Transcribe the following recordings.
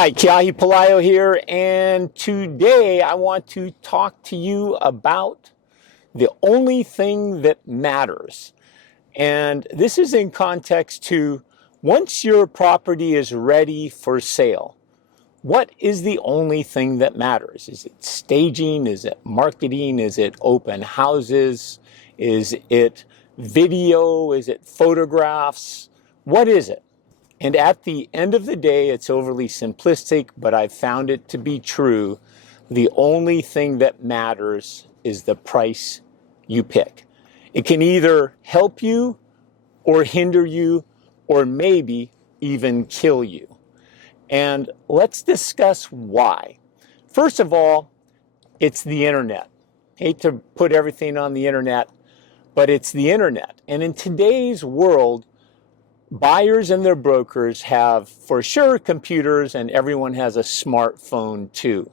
Hi, Kiahi Palayo here, and today I want to talk to you about the only thing that matters. And this is in context to once your property is ready for sale, what is the only thing that matters? Is it staging? Is it marketing? Is it open houses? Is it video? Is it photographs? What is it? And at the end of the day, it's overly simplistic, but I've found it to be true. The only thing that matters is the price you pick. It can either help you or hinder you or maybe even kill you. And let's discuss why. First of all, it's the internet. Hate to put everything on the internet, but it's the internet. And in today's world, buyers and their brokers have, for sure, computers, and everyone has a smartphone too.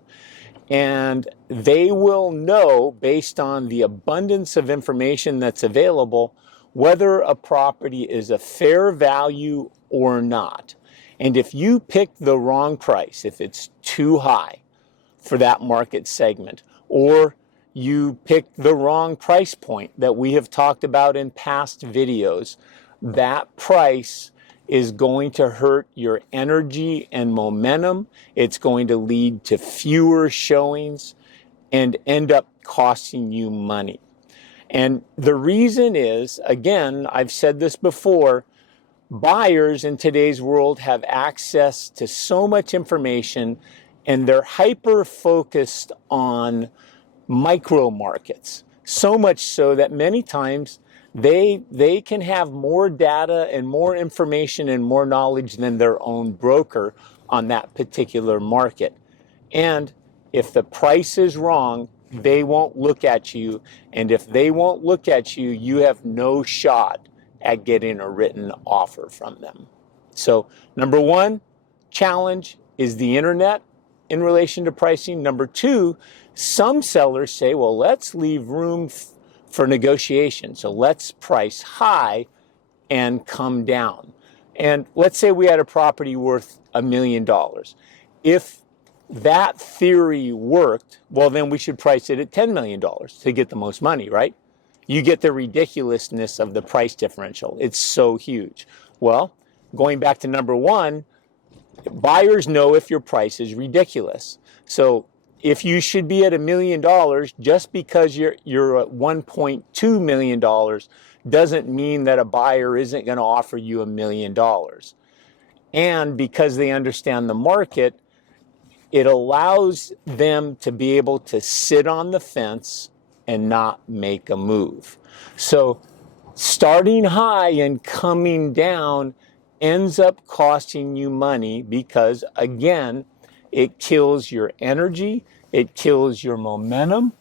And they will know, based on the abundance of information that's available, whether a property is a fair value or not. And if you pick the wrong price, if it's too high for that market segment, or you pick the wrong price point that we have talked about in past videos, that price is going to hurt your energy and momentum. It's going to lead to fewer showings and end up costing you money. And the reason is, again, I've said this before, buyers in today's world have access to so much information and they're hyper-focused on micro markets. So much so that many times they can have more data and more information and more knowledge than their own broker on that particular market. And if the price is wrong, they won't look at you. And if they won't look at you, you have no shot at getting a written offer from them. So number one challenge is the internet in relation to pricing. Number two, some sellers say, well, let's leave room for negotiation. So let's price high and come down. And let's say we had a property worth $1 million. If that theory worked, well, then we should price it at $10 million to get the most money, right? You get the ridiculousness of the price differential. It's so huge. Well, going back to number one, buyers know if your price is ridiculous. So if you should be at $1 million, just because you're at $1.2 million doesn't mean that a buyer isn't going to offer you $1 million. And because they understand the market, it allows them to be able to sit on the fence and not make a move. So starting high and coming down ends up costing you money because, again, it kills your energy, it kills your momentum,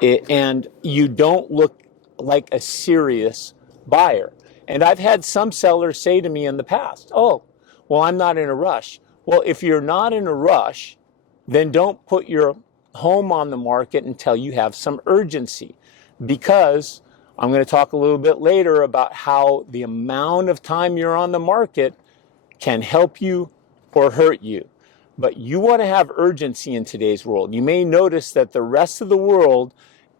and you don't look like a serious buyer. And I've had some sellers say to me in the past, oh, well, I'm not in a rush. Well, if you're not in a rush, then don't put your home on the market until you have some urgency. Because I'm going to talk a little bit later about how the amount of time you're on the market can help you or hurt you. But you want to have urgency in today's world. You may notice that the rest of the world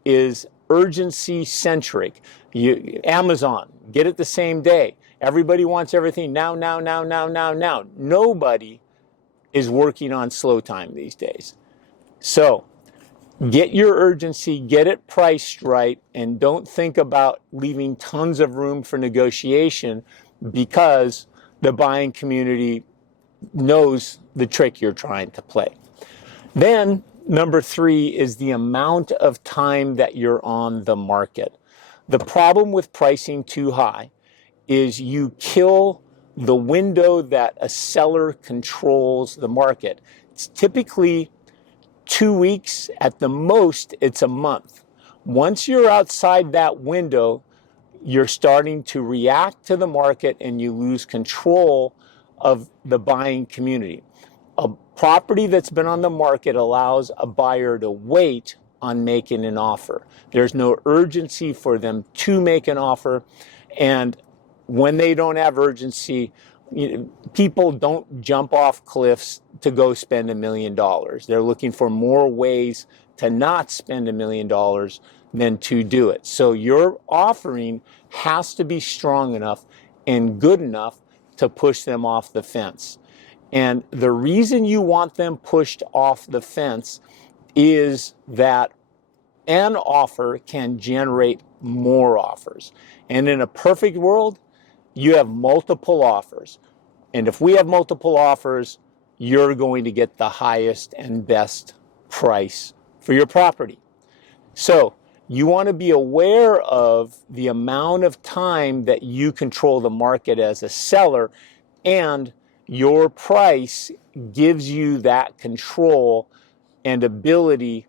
is urgency centric. Amazon, get it the same day. Everybody wants everything now. Nobody is working on slow time these days. So get your urgency, get it priced right, and don't think about leaving tons of room for negotiation because the buying community knows the trick you're trying to play. Then number three is the amount of time that you're on the market. The problem with pricing too high is you kill the window that a seller controls the market. It's typically 2 weeks, at the most it's a month. Once you're outside that window, you're starting to react to the market and you lose control of the buying community. A property that's been on the market allows a buyer to wait on making an offer. There's no urgency for them to make an offer, and when they don't have urgency, people don't jump off cliffs to go spend $1 million. They're looking for more ways to not spend $1 million than to do it. So your offering has to be strong enough and good enough to push them off the fence. And the reason you want them pushed off the fence is that an offer can generate more offers. And in a perfect world, you have multiple offers. And if we have multiple offers, you're going to get the highest and best price for your property. So you want to be aware of the amount of time that you control the market as a seller, and your price gives you that control and ability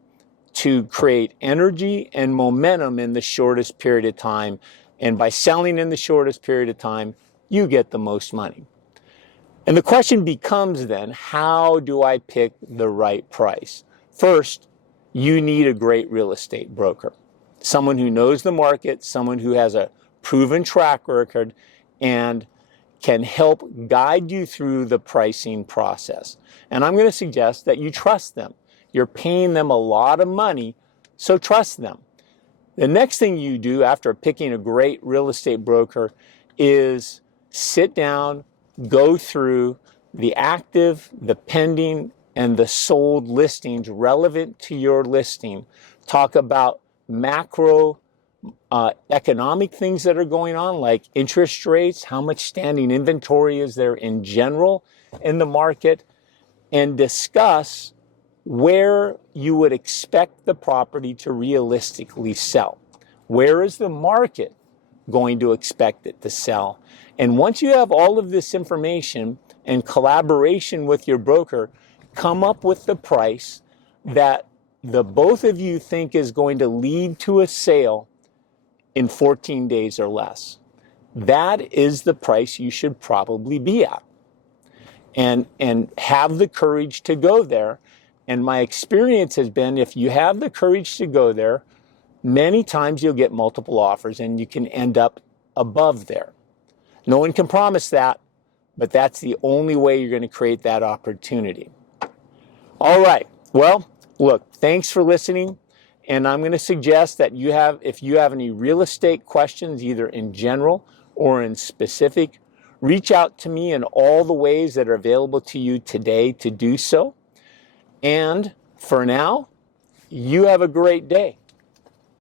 to create energy and momentum in the shortest period of time. And by selling in the shortest period of time, you get the most money. And the question becomes then, how do I pick the right price? First, you need a great real estate broker. Someone who knows the market, someone who has a proven track record and can help guide you through the pricing process. And I'm going to suggest that you trust them. You're paying them a lot of money, so trust them. The next thing you do after picking a great real estate broker is sit down, go through the active, the pending, and the sold listings relevant to your listing. Talk about macro economic things that are going on, like interest rates, how much standing inventory is there in general in the market, and discuss where you would expect the property to realistically sell. Where is the market going to expect it to sell? And once you have all of this information and collaboration with your broker, come up with the price that the both of you think is going to lead to a sale in 14 days or less. That is the price you should probably be at. And have the courage to go there. And my experience has been, if you have the courage to go there, many times you'll get multiple offers and you can end up above there. No one can promise that, but that's the only way you're going to create that opportunity. All right. Well, look, thanks for listening. And I'm going to suggest that if you have any real estate questions, either in general or in specific, reach out to me in all the ways that are available to you today to do so. And for now, you have a great day.